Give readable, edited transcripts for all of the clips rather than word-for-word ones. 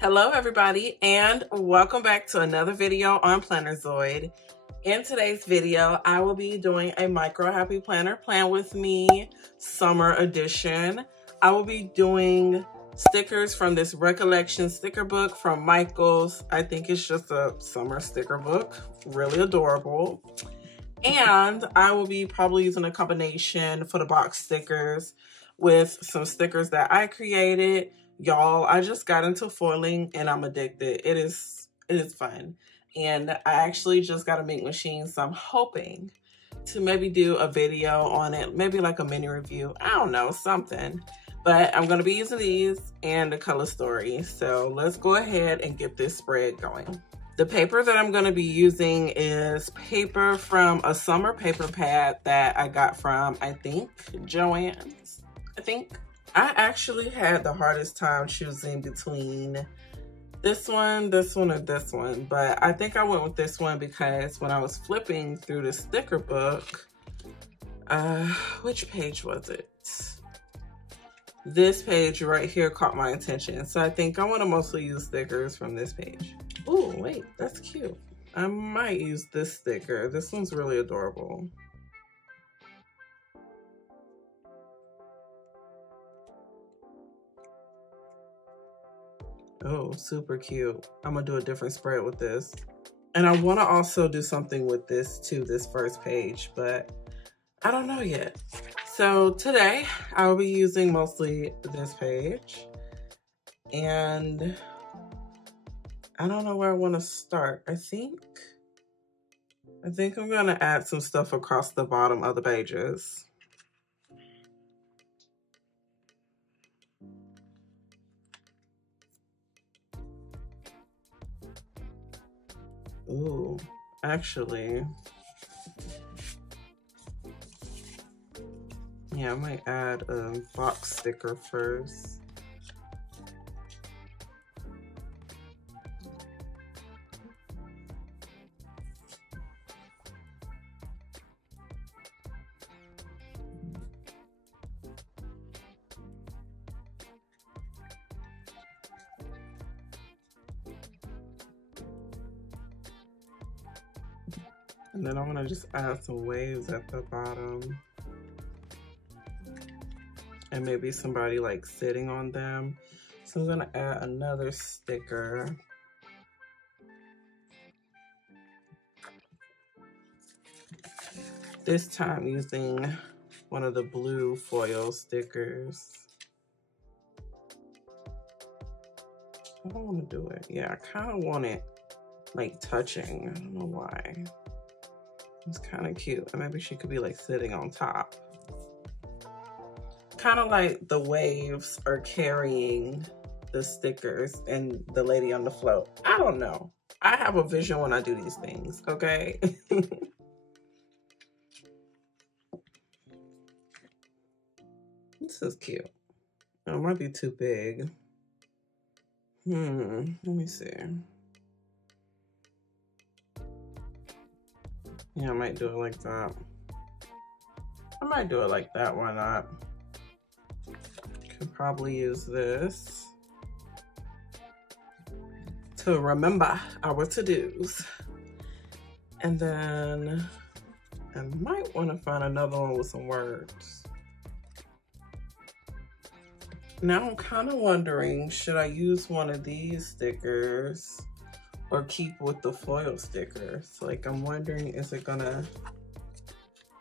Hello everybody, and welcome back to another video on Plannerzoid. In today's video, I will be doing a micro happy planner plan with me summer edition. I will be doing stickers from this recollection sticker book from Michaels. I think it's just a summer sticker book, really adorable. And I will be probably using a combination for the box stickers with some stickers that I created. Y'all, I just got into foiling and I'm addicted. It is fun. And I actually just got a make machine, so I'm hoping to maybe do a video on it, maybe like a mini review. I don't know, something. But I'm gonna be using these and the color story. So let's go ahead and get this spread going. The paper that I'm gonna be using is paper from a summer paper pad that I got from, I think, Joann's, I actually had the hardest time choosing between this one, or this one, but I think I went with this one because when I was flipping through the sticker book, which page was it? This page right here caught my attention. So I think I want to mostly use stickers from this page. Oh, wait, that's cute. I might use this sticker. This one's really adorable. Oh, super cute. I'm gonna do a different spread with this. And I wanna also do something with this too, this first page, but I don't know yet. So today I'll be using mostly this page, and I don't know where I wanna start. I think I'm gonna add some stuff across the bottom of the pages. Ooh, actually, yeah, I might add a box sticker first. And then I'm gonna just add some waves at the bottom. And maybe somebody like sitting on them. So I'm gonna add another sticker. This time using one of the blue foil stickers. I don't wanna do it. Yeah, I kinda want it like touching. I don't know why. It's kind of cute. And maybe she could be like sitting on top. Kind of like the waves are carrying the stickers and the lady on the float. I don't know. I have a vision when I do these things, okay? This is cute. Oh, it might be too big. Let me see. Yeah, I might do it like that. I might do it like that, why not? Could probably use this to remember our to-dos. And then I might want to find another one with some words. Now I'm kind of wondering, should I use one of these stickers or keep with the foil stickers? Like, I'm wondering, is it gonna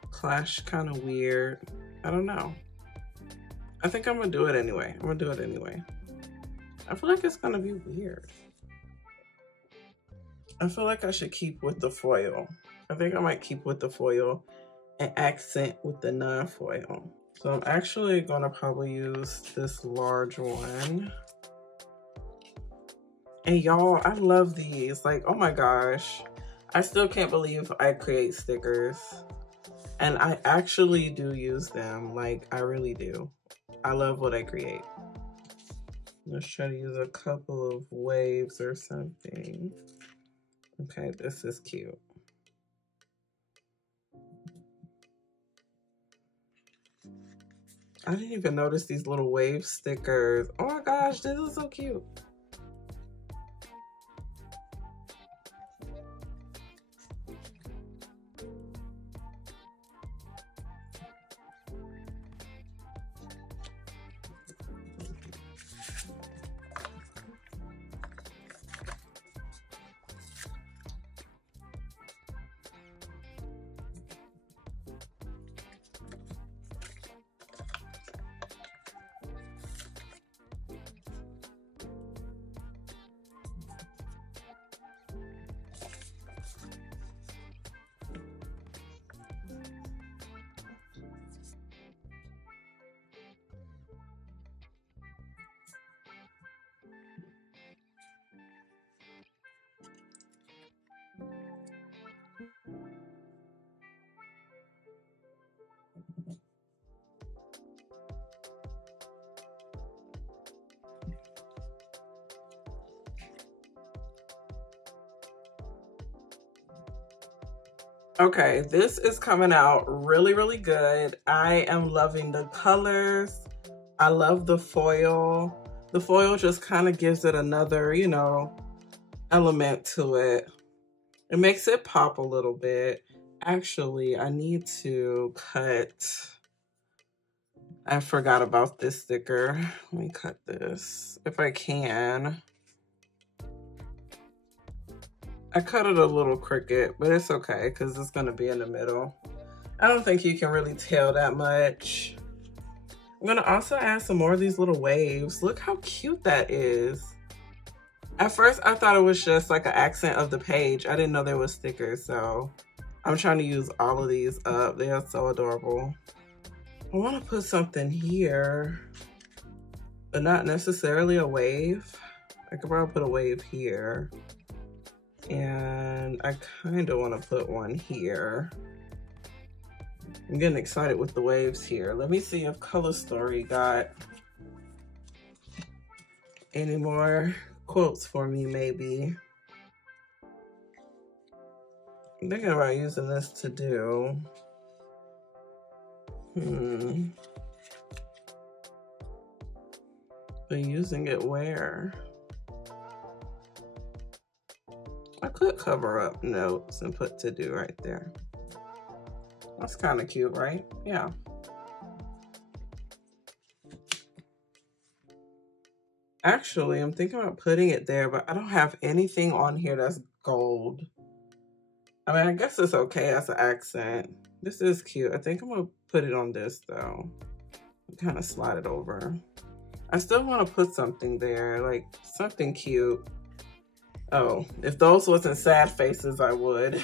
clash kind of weird? I don't know. I think I'm gonna do it anyway. I feel like it's gonna be weird. I feel like I should keep with the foil. I think I might keep with the foil and accent with the non-foil. So I'm actually gonna probably use this large one. And y'all, I love these. Like, oh my gosh. I still can't believe I create stickers. And I actually do use them. Like, I really do. I love what I create. Let's try to use a couple of waves or something. Okay, this is cute. I didn't even notice these little wave stickers. Oh my gosh, this is so cute. Okay, this is coming out really, really good. I am loving the colors. I love the foil. The foil just kind of gives it another, you know, element to it. It makes it pop a little bit. Actually, I need to cut. I forgot about this sticker. Let me cut this if I can. I cut it a little crooked, but it's okay because it's going to be in the middle. I don't think you can really tell that much. I'm going to also add some more of these little waves. Look how cute that is. At first, I thought it was just like an accent of the page. I didn't know there was stickers, so I'm trying to use all of these up. They are so adorable. I want to put something here, but not necessarily a wave. I could probably put a wave here. And I kind of want to put one here. I'm getting excited with the waves here. Let me see if Color Story got any more quotes for me, maybe. I'm thinking about using this to do. But using it where? I could cover up notes and put to do right there. That's kind of cute, right? Yeah. Actually, I'm thinking about putting it there, but I don't have anything on here that's gold. I mean, I guess it's okay as an accent. This is cute. I think I'm gonna put it on this though. Kind of slide it over. I still want to put something there, like something cute. Oh, if those wasn't sad faces, I would.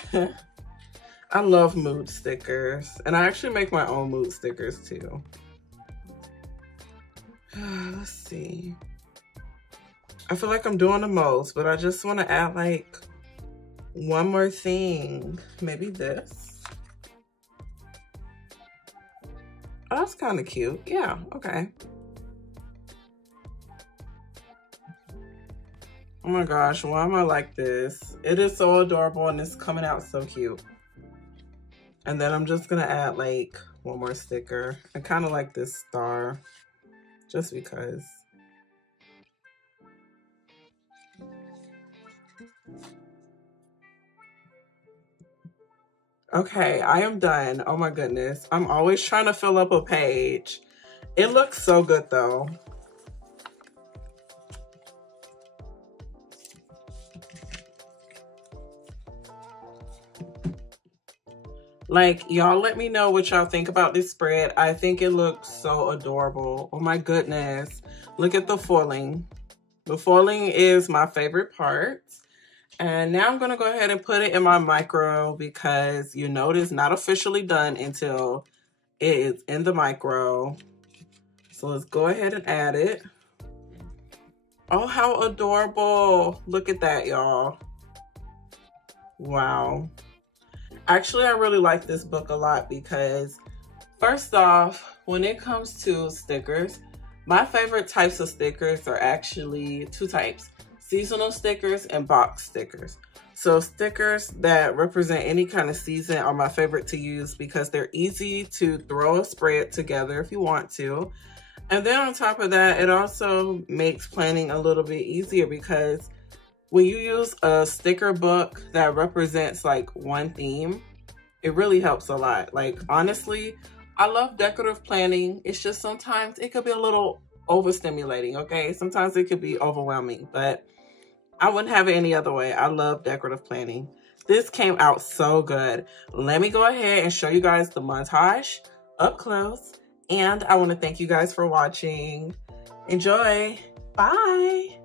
I love mood stickers. And I actually make my own mood stickers too. Let's see. I feel like I'm doing the most, but I just want to add like one more thing. Maybe this. Oh, that's kind of cute. Yeah, okay. Oh my gosh, why am I like this? It is so adorable and it's coming out so cute. And then I'm just gonna add like one more sticker. I kind of like this star, just because. Okay, I am done. Oh my goodness. I'm always trying to fill up a page. It looks so good though. Like, y'all let me know what y'all think about this spread. I think it looks so adorable. Oh my goodness. Look at the foiling. The foiling is my favorite part. And now I'm gonna go ahead and put it in my micro because you know it is not officially done until it is in the micro. So let's go ahead and add it. Oh, how adorable. Look at that, y'all. Wow. Actually, I really like this book a lot because first off, when it comes to stickers, my favorite types of stickers are actually two types: seasonal stickers and box stickers. So stickers that represent any kind of season are my favorite to use because they're easy to throw a spread together if you want to. And then on top of that, it also makes planning a little bit easier because when you use a sticker book that represents like one theme, it really helps a lot. Like, honestly, I love decorative planning. It's just sometimes it could be a little overstimulating, okay? Sometimes it could be overwhelming, but I wouldn't have it any other way. I love decorative planning. This came out so good. Let me go ahead and show you guys the montage up close. And I want to thank you guys for watching. Enjoy. Bye.